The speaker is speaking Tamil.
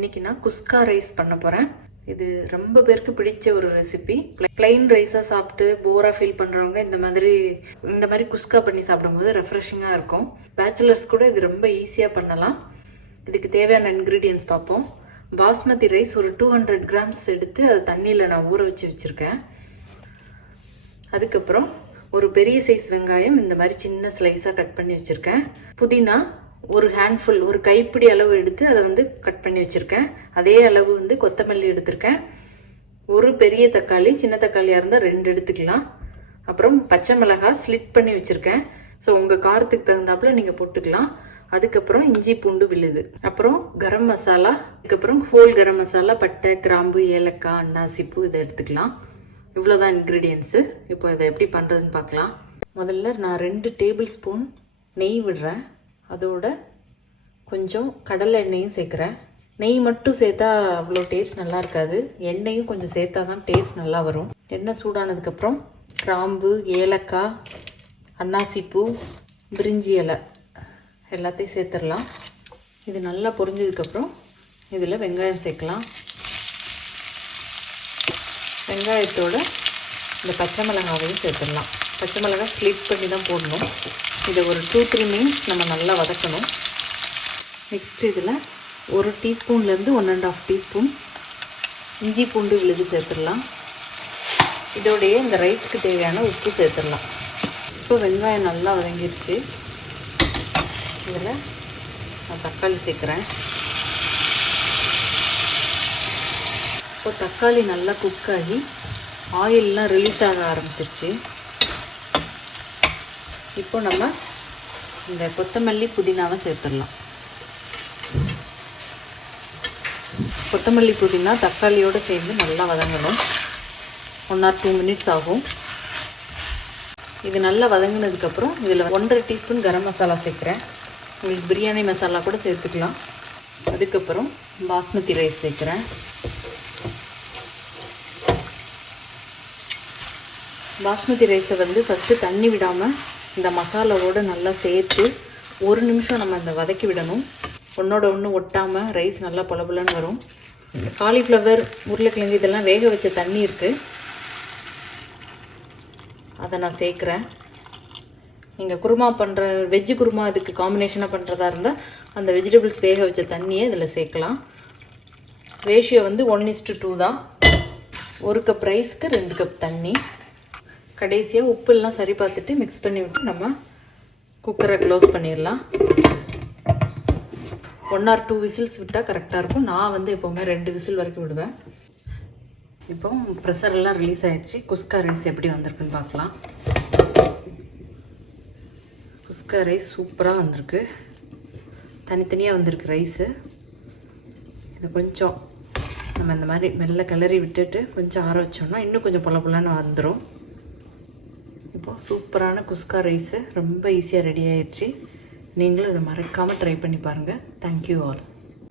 இன்னைக்கு நான் குஸ்கா ரைஸ் பண்ண போகிறேன். இது ரொம்ப பேருக்கு பிடிச்ச ஒரு ரெசிபி. பிளைன் ரைஸாக சாப்பிட்டு போராக ஃபீல் பண்ணுறவங்க இந்த மாதிரி குஸ்கா பண்ணி சாப்பிடும்போது ரெஃப்ரெஷிங்காக இருக்கும். பேச்சுலர்ஸ் கூட இது ரொம்ப ஈஸியாக பண்ணலாம். இதுக்கு தேவையான இன்க்ரீடியன்ஸ் பார்ப்போம். பாஸ்மதி ரைஸ் ஒரு 200 கிராம்ஸ் எடுத்து அதை தண்ணியில் நான் ஊற வச்சுருக்கேன். அதுக்கப்புறம் ஒரு பெரிய சைஸ் வெங்காயம் இந்த மாதிரி சின்ன ஸ்லைஸாக கட் பண்ணி வச்சுருக்கேன். புதினா ஒரு ஹேண்ட்ஃபுல், ஒரு கைப்பிடி அளவு எடுத்து அதை கட் பண்ணி வச்சுருக்கேன். அதே அளவு கொத்தமல்லி எடுத்திருக்கேன். ஒரு பெரிய தக்காளி, சின்ன தக்காளியாக இருந்தால் 2 எடுத்துக்கலாம். அப்புறம் பச்சை மிளகாய் ஸ்லிட் பண்ணி வச்சுருக்கேன். ஸோ உங்கள் காரத்துக்கு தகுந்தாப்புல நீங்கள் போட்டுக்கலாம். அதுக்கப்புறம் இஞ்சி பூண்டு விழுது, அப்புறம் கரம் மசாலா, அதுக்கப்புறம் ஹோல் கரம் மசாலா, பட்டை, கிராம்பு, ஏலக்காய், அன்னாசிப்பூ இதை எடுத்துக்கலாம். இவ்வளோதான் இன்க்ரீடியன்ஸு. இப்போ இதை எப்படி பண்ணுறதுன்னு பார்க்கலாம். முதல்ல நான் 2 டேபிள் ஸ்பூன் நெய் விடுறேன். அதோட கொஞ்சம் கடலை எண்ணெயும் சேர்க்குறேன். நெய் மட்டும் சேர்த்தா அவ்வளோ டேஸ்ட் நல்லா இருக்காது. எண்ணெயும் கொஞ்சம் சேர்த்தா தான் டேஸ்ட் நல்லா வரும். எண்ணெய் சூடானதுக்கப்புறம் கிராம்பு, ஏலக்காய், அன்னாசிப்பூ, பிரிஞ்சி இலை எல்லாத்தையும் சேர்த்துடலாம். இது நல்லா பொரிஞ்சதுக்கப்புறம் இதில் வெங்காயம் சேர்க்கலாம். வெங்காயத்தோட இந்த பச்சை மிளகாவையும் சேர்த்துடலாம். பச்சை மிளகாய் ஸ்லிட் பண்ணி தான் போடணும். இதை ஒரு 2-3 மினிட்ஸ் நம்ம நல்லா வதக்கணும். நெக்ஸ்ட் இதில் 1 டீஸ்பூன்லேருந்து 1.5 டீஸ்பூன் இஞ்சி பூண்டு விழுது சேர்த்துடலாம். இதோடைய இந்த ரைஸ்க்கு தேவையான உப்பு சேர்த்துடலாம். இப்போ வெங்காயம் நல்லா வதங்கிடுச்சு. இதில் நான் தக்காளி சேர்க்குறேன். இப்போ தக்காளி நல்லா குக் ஆகி ஆயிலெலாம் ரிலீஸ் ஆக ஆரம்பிச்சிருச்சு. இப்போ நம்ம இந்த கொத்தமல்லி, புதினாவை சேர்த்துடலாம். கொத்தமல்லி, புதினா தக்காளியோடு சேர்ந்து நல்லா வதங்கணும். 1 or 2 மினிட்ஸ் ஆகும். இது நல்லா வதங்கினதுக்கப்புறம் இதில் 1.5 டீஸ்பூன் கரம் மசாலா சேர்க்குறேன். உங்களுக்கு பிரியாணி மசாலா கூட சேர்த்துக்கலாம். அதுக்கப்புறம் பாஸ்மதி ரைஸ் சேர்க்குறேன். பாஸ்மதி ரைஸை ஃபஸ்ட்டு தண்ணி விடாமல் இந்த மசாலாவோடு நல்லா சேர்த்து 1 நிமிஷம் நம்ம இந்த வதக்கி விடணும். ஒன்றோட ஒன்று ஒட்டாமல் ரைஸ் நல்லா பொலபுலன்னு வரும். காலிஃப்ளவர், உருளைக்கிழங்கு இதெல்லாம் வேக வச்ச தண்ணி இருக்குது, அதை நான் சேர்க்குறேன். நீங்கள் குருமா பண்ணுற வெஜ்ஜு குருமா இதுக்கு காம்பினேஷனாக பண்ணுறதா இருந்தால் அந்த வெஜிடபிள்ஸ் வேக வச்ச தண்ணியை இதில் சேர்க்கலாம். ரேஷியோ 1:2 தான். 1 கப் ரைஸ்க்கு 2 கப் தண்ணி. கடைசியாக உப்புலாம் சரி பார்த்துட்டு மிக்ஸ் பண்ணி விட்டு நம்ம குக்கரை க்ளோஸ் பண்ணிடலாம். 1 or 2 விசில்ஸ் விட்டால் கரெக்டாக இருக்கும். நான் எப்போவுமே 2 விசில் வரைக்கும் விடுவேன். இப்போ ப்ரெஷர் எல்லாம் ரிலீஸ் ஆகிடுச்சு. குஸ்கா ரைஸ் எப்படி வந்திருக்குன்னு பார்க்கலாம். குஸ்கா ரைஸ் சூப்பராக வந்திருக்கு. தனித்தனியாக வந்திருக்கு ரைஸு. இது கொஞ்சம் நம்ம இந்த மாதிரி மெல்ல கிளறி விட்டுட்டு கொஞ்சம் ஆற வச்சோம்னா இன்னும் கொஞ்சம் பொலன்னு வந்துடும். இப்போது சூப்பரான குஸ்கா ரைஸு ரொம்ப ஈஸியாக ரெடி ஆயிடுச்சு. நீங்களும் இதை மறக்காமல் ட்ரை பண்ணி பாருங்கள். Thank you all.